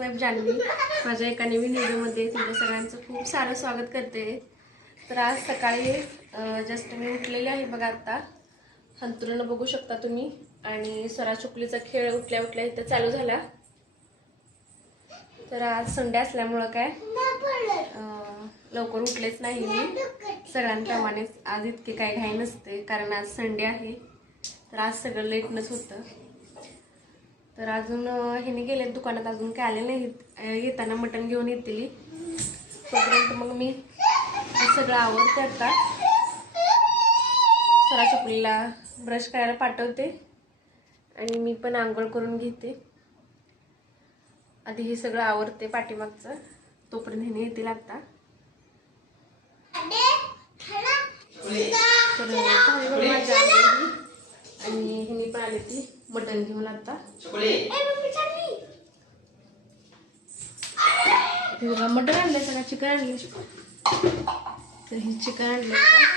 Housewife Janhvi माझ्या एका नवीन व्हिडिओमध्ये तुमच्या सगळ्यांचं खूप सारं स्वागत करते. तर आज सकाळी जस्ट मी उठलेली आहे बघा आत्ता हंतरून बघू शकता तुम्ही. आणि स्वरा चुकलीचा खेळ उठल्या उठल्या इथं चालू झाला. तर आज संडे असल्यामुळं काय लवकर उठलेच नाही मी. सगळ्यांप्रमाणेच आज इतके काय घाई नसते कारण आज संडे आहे. तर आज सगळं लेटनंच होतं. तर अजून ह्याने गेले दुकानात अजून काय आले नाही येताना मटण घेऊन येतील तोपर्यंत मग मी हे सगळं आवडते आता. सरा चपलीला ब्रश करायला पाठवते. आणि मी पण आंघोळ करून घेते. आधी हे सगळं आवडते पाठीमागचं. तोपर्यंत ह्याने येतील आता. तर झाली आणि ह्याने पण आली ती. मटण घेऊन आता. हे बघा मटण आणलंय सगळं चिकन आणलंय. तर हे चिकन आणलंय बघा.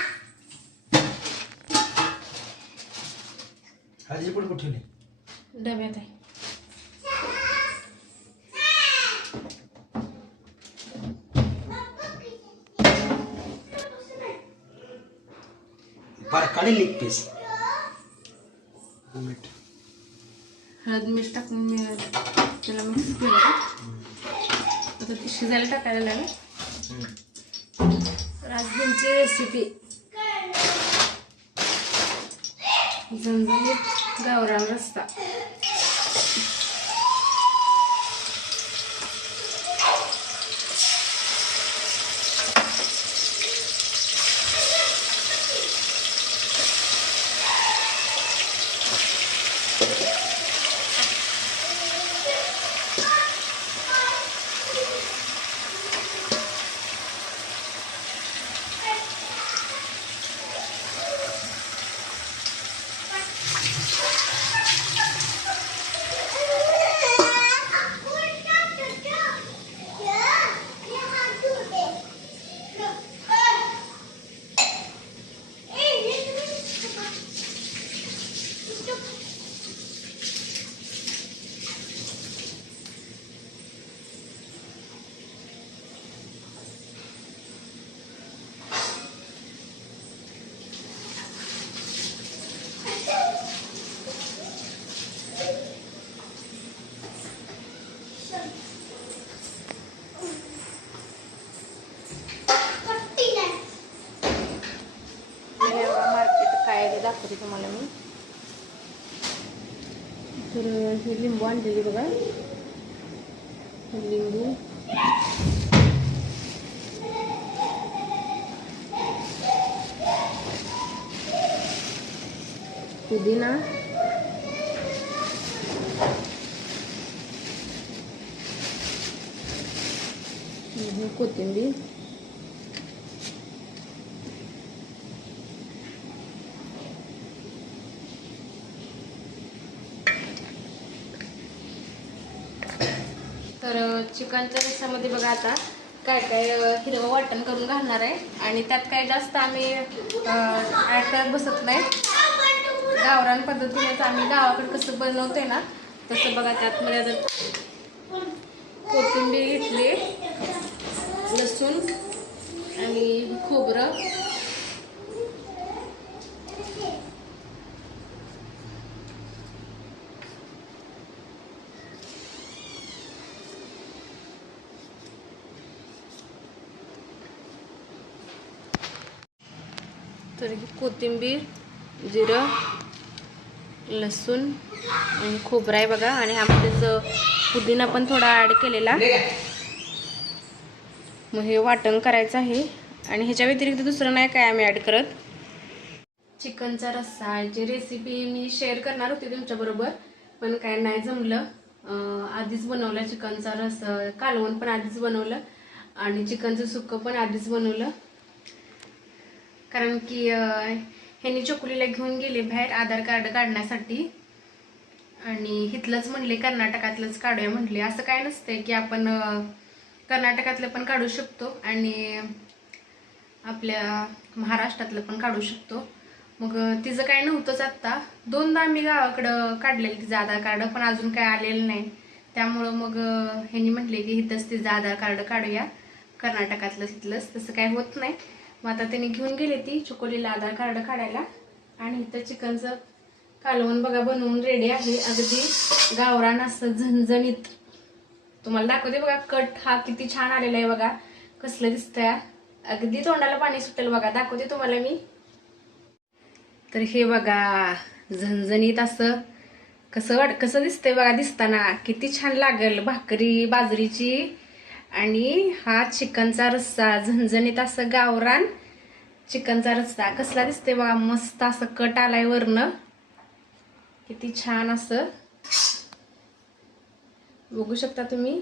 हळदीची पूड कुठे ठेवली? डब्यात आहे. बरं काढेल एक पीस हळद मीठ टाकून मी त्याला मिक्स केलं आता ते शिजायला टाकायला लागेल. राजगिरची रेसिपी झणझणीत गावरान रस्ता मार्केट काय आहे ते दाखवते तुम्हाला मी. तर हे लिंबू आणलेली बघा. लिंबू. पुदिना. कोथिंबीर. तर चिकनच्या रस्स्यामध्ये बघा आता काय काय हिरवं वाटण करून घालणार आहे. आणि त्यात काय जास्त आम्ही ॲड करत बसत नाही. गावरान पद्धतीनेच आम्ही गावाकडे कसं बनवतोय ना तसं बघा त्यात मला जर कोथिंबीर घेतली लसूण आणि खोबरं. तर कोथिंबीर जिरं लसूण आणि खोबरा आहे बघा. आणि ह्यामध्येच पुदिना पण थोडा ॲड केलेला. मग हे वाटण करायचं आहे. आणि ह्याच्या व्यतिरिक्त दुसरं नाही काय आम्ही ॲड करत. चिकनचा रस्सा याची रेसिपी मी शेअर करणार होती तुमच्याबरोबर पण काय नाही जमलं. आधीच बनवलं चिकनचा रस कालवण पण आधीच बनवलं. आणि चिकनचं सुक्कं पण आधीच बनवलं. कारण की ह्यांनी चोकुलीला घेऊन गेले बाहेर आधार कार्ड काढण्यासाठी. आणि इथलंच म्हणले कर्नाटकातलंच काढूया म्हटले. असं काय नसतंय की आपण कर्नाटकातलं पण काढू शकतो आणि आपल्या महाराष्ट्रातलं पण काढू शकतो. मग तिचं काय नव्हतंच आत्ता. दोनदा मी गावाकडं काढलेलं तिचं आधार कार्ड पण अजून काय आलेलं नाही. त्यामुळं मग ह्यांनी म्हटले की इथंच तिचं आधार कार्ड काढूया. कर्नाटकातलं तिथलंच तसं काय होत नाही. मग आता त्यांनी घेऊन गेले ती चुकोलीला आधार कार्ड काढायला. आणि इथं चिकनचं कालवण बघा बनवून रेडी आहे. अगदी गावरान असं झणझणीत. तुम्हाला दाखवते बघा कट हा किती छान आलेला आहे बघा. कसलं दिसतंय. अगदी तोंडाला पाणी सुटेल बघा. दाखवते तुम्हाला मी. तर हे बघा झणझणीत असं कसं वाट कसं दिसतंय बघा दिसताना. किती छान लागेल भाकरी बाजरीची. आणि हा चिकनचा रस्सा झणझणीत असं गावरान चिकनचा रस्सा. कसला दिसते बघा मस्त असं कट आलाय वरनं. किती छान असं. बघू शकता तुम्ही?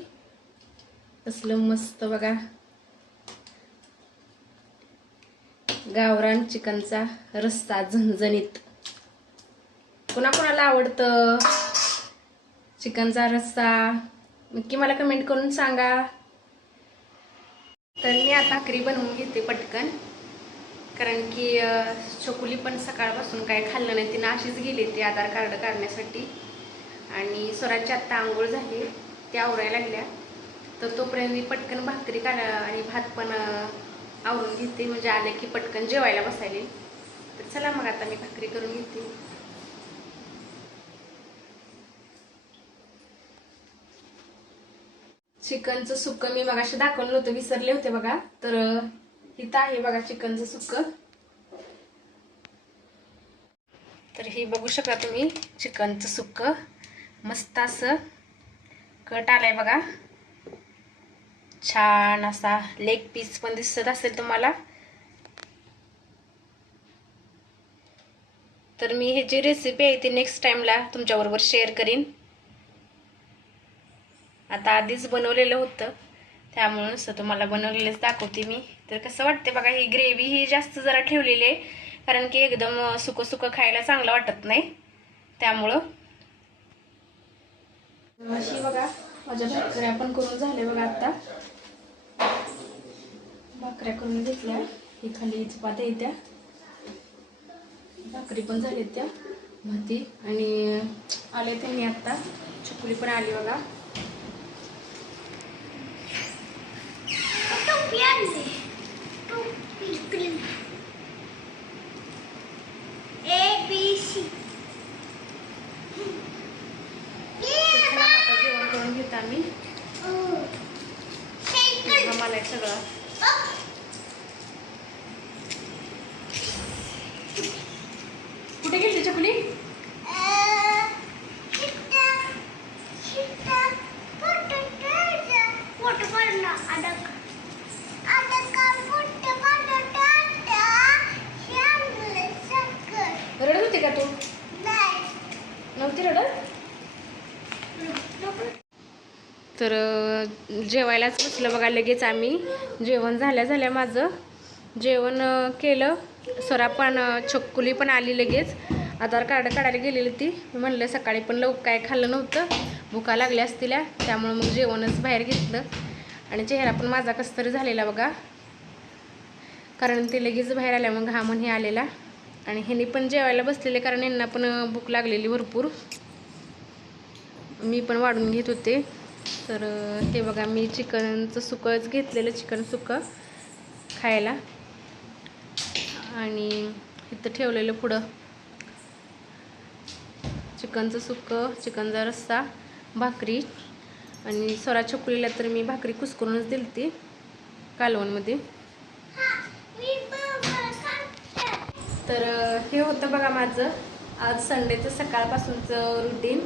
कसलं मस्त बघा. गावरान चिकनचा रस्सा झणझणीत. कोणाकोणाला आवडतं? चिकनचा रस्सा. नक्की मला कमेंट करून सांगा. तर मी आता भाकरी बनवून घेते पटकन. कारण की अं, छोकुली पण सकाळपासून काय खाल्लं नाही तिनं अशीच गेली ती आधार कार्ड काढण्यासाठी. आणि स्वराजची आत्ता आंघोळ झाली त्या आवरायला लागल्या. तर तोपर्यंत मी पटकन भाकरी काढ आणि भात पण आवरून घेते. म्हणजे आले की पटकन जेवायला बसायले. तर चला मग आता मी भाकरी करून घेते. चिकनचं सुक्क मी मगाशी दाखवलं होतं विसरले होते बघा. तर इथं आहे बघा चिकनचं सुक्क तर हे बघू शकता तुम्ही चिकनचं सुक्क मस्त असं कट आलाय बघा. छान असा लेग पीस पण दिसत असेल तुम्हाला. तर मी हे जी रेसिपी आहे ती नेक्स्ट टाइमला तुमच्याबरोबर शेअर करीन. आता आधीच बनवलेलं होतं. त्यामुळं नुसतं तुम्हाला बनवलेलंच दाखवते मी. तर कसं वाटते बघा ही ग्रेव्ही ही जास्त जरा ठेवलेली आहे. कारण की एकदम सुकं सुकं खायला चांगलं वाटत नाही. त्यामुळं. अशी बघा माझ्या भाकऱ्या पण करून झाले बघा आता. भाकऱ्या करून घेतल्या. ही खाली चपात्या येत्या भाकरी पण झाली त्या. भाती आणि आले त्यांनी आत्ता चकुली पण आली बघा. तर चला आता जेवण करून घेतो आम्ही मला आहे सगळं कुठे गेली चकुली रडत होती का तू? नव्हती रडत? तर जेवायलाच बसलं बघा लगेच आम्ही. जेवण झाल्या झाल्या माझं. जेवण केलं. सरा पण अं, पण आली लगेच. आधार कार्ड काढायला गेलेली ती. मी म्हणलं सकाळी पण लवकर काय खाल्लं नव्हतं. भुका लागल्या असतील्या. त्यामुळं मग जेवणच बाहेर घेतलं. आणि चेहरा पण माझा कसं तरी झालेला बघा. कारण ते लगेच बाहेर आल्या मग घामण हे आलेला. आणि ह्यांनी पण जेवायला बसलेले कारण यांना पण भूक लागलेली भरपूर. मी पण वाढून घेत होते. तर हे बघा मी चिकनचं सुकंच घेतलेलं चिकन सुकं खायला. आणि इथं ठेवलेलं पुढं. चिकनचं सुकं चिकनचा रस्सा भाकरी. आणि स्वरा चकुलीला तर मी भाकरी कुसकरूनच दिली ती कालवणमध्ये. तर हे होतं बघा माझं. आज संडेचं सकाळपासूनचं रुटीन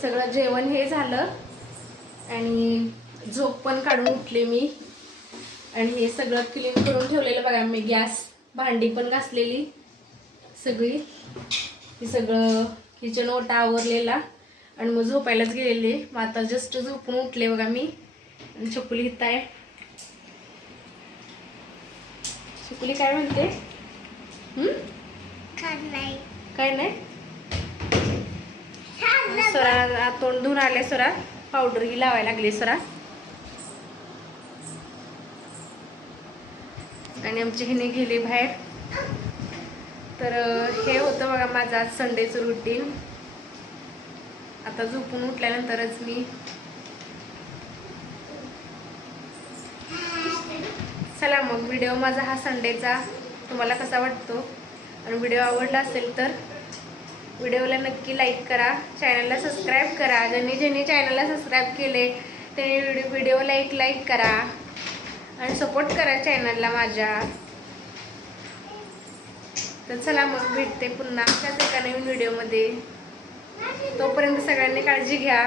सगळं जेवण हे झालं. आणि झोप पण काढून उठले मी. आणि हे सगळं क्लीन करून ठेवलेलं बघा मी. गॅस भांडी पण घासलेली सगळी. हे सगळं किचन ओटा आवरलेला. आणि मग झोपायलाच गेलेले. मग आता जस्ट झोपून उठले बघा मी. आणि छकुली हित आहे. छकुली काय म्हणते? काय नाही. स्वरा तोंड धुवून आले स्वरा पावडर ही लावायला लागली स्वरा आणि आमचे हिने गेले बाहेर. तर हे होतं बघा माझं आज संडेचं रुटीन आता झोपून उठल्यानंतरच मी चला मग व्हिडिओ माझा हा संडेचा तुम्हाला कसा वाटतो? आणि व्हिडिओ आवडला असेल तर व्हिडिओला नक्की लाईक करा. चॅनलला सबस्क्राईब करा. ज्यांनी ज्यांनी चॅनलला सबस्क्राईब केले त्यांनी व्हिडिओ व्हिडिओला एक लाईक करा. आणि सपोर्ट करा चॅनलला माझ्या. तर चला मग भेटते पुन्हा. अशाच एका नवीन व्हिडिओमध्ये तोपर्यंत सगळ्यांनी काळजी घ्या.